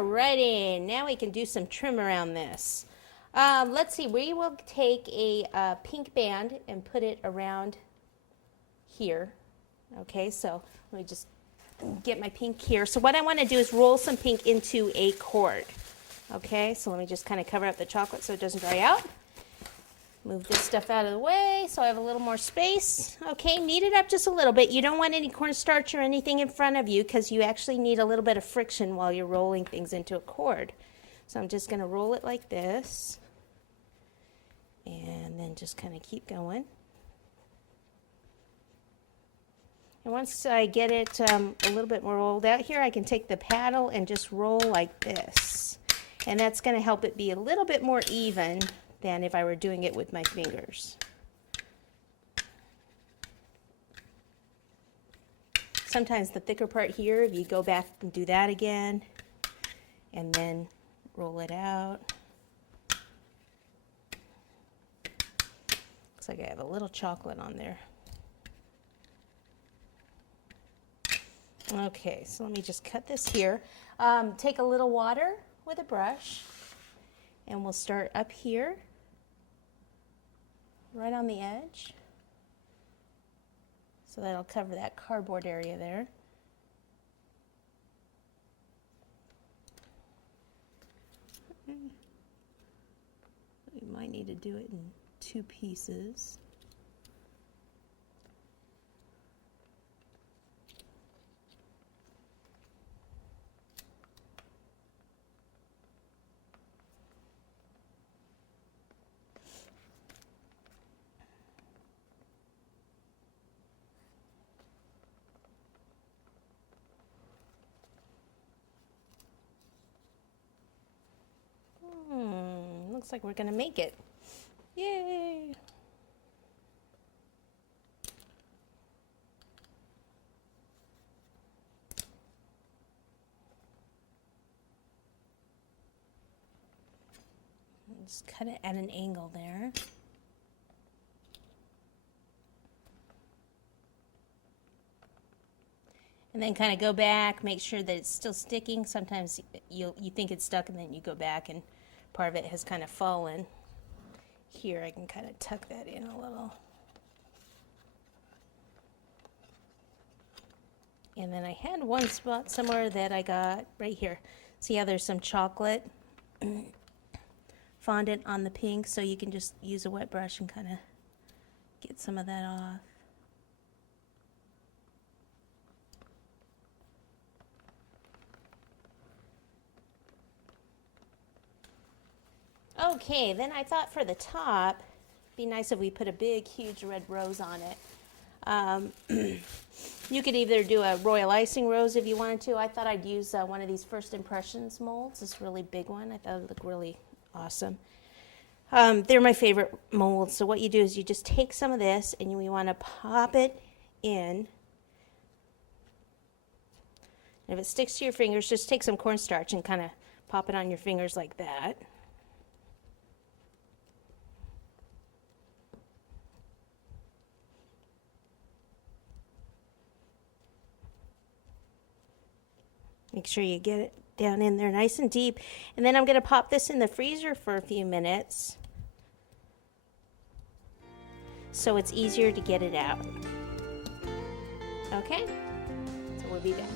Alrighty, now we can do some trim around this. Let's see, we will take a pink band and put it around here. Okay, so let me just get my pink here. So what I want to do is roll some pink into a cord. Okay, so let me just kind of cover up the chocolate so it doesn't dry out. Move this stuff out of the way so I have a little more space. Okay, knead it up just a little bit. You don't want any cornstarch or anything in front of you because you actually need a little bit of friction while you're rolling things into a cord. So I'm just going to roll it like this and then just kind of keep going. And once I get it a little bit more rolled out here, I can take the paddle and just roll like this. And that's going to help it be a little bit more even than if I were doing it with my fingers. Sometimes the thicker part here, if you go back and do that again, and then roll it out. Looks like I have a little chocolate on there. Okay, so let me just cut this here. Take a little water with a brush, and we'll start up here, right on the edge. So that'll cover that cardboard area there. You might need to do it in 2 pieces. Looks like we're going to make it. Yay! Just cut it at an angle there. And then kind of go back, make sure that it's still sticking. Sometimes you think it's stuck and then you go back and part of it has kind of fallen. Here I can kind of tuck that in a little. And then I had one spot somewhere that I got right here. See how there's some chocolate fondant on the pink, so you can just use a wet brush and kind of get some of that off. Okay, then I thought for the top, it'd be nice if we put a big, huge red rose on it. You could either do a royal icing rose if you wanted to. I thought I'd use one of these First Impressions molds, this really big one. I thought it would look really awesome. They're my favorite molds. So what you do is you just take some of this and you want to pop it in. And if it sticks to your fingers, just take some cornstarch and kind of pop it on your fingers like that. Make sure you get it down in there nice and deep. And then I'm going to pop this in the freezer for a few minutes so it's easier to get it out. Okay? So we'll be back.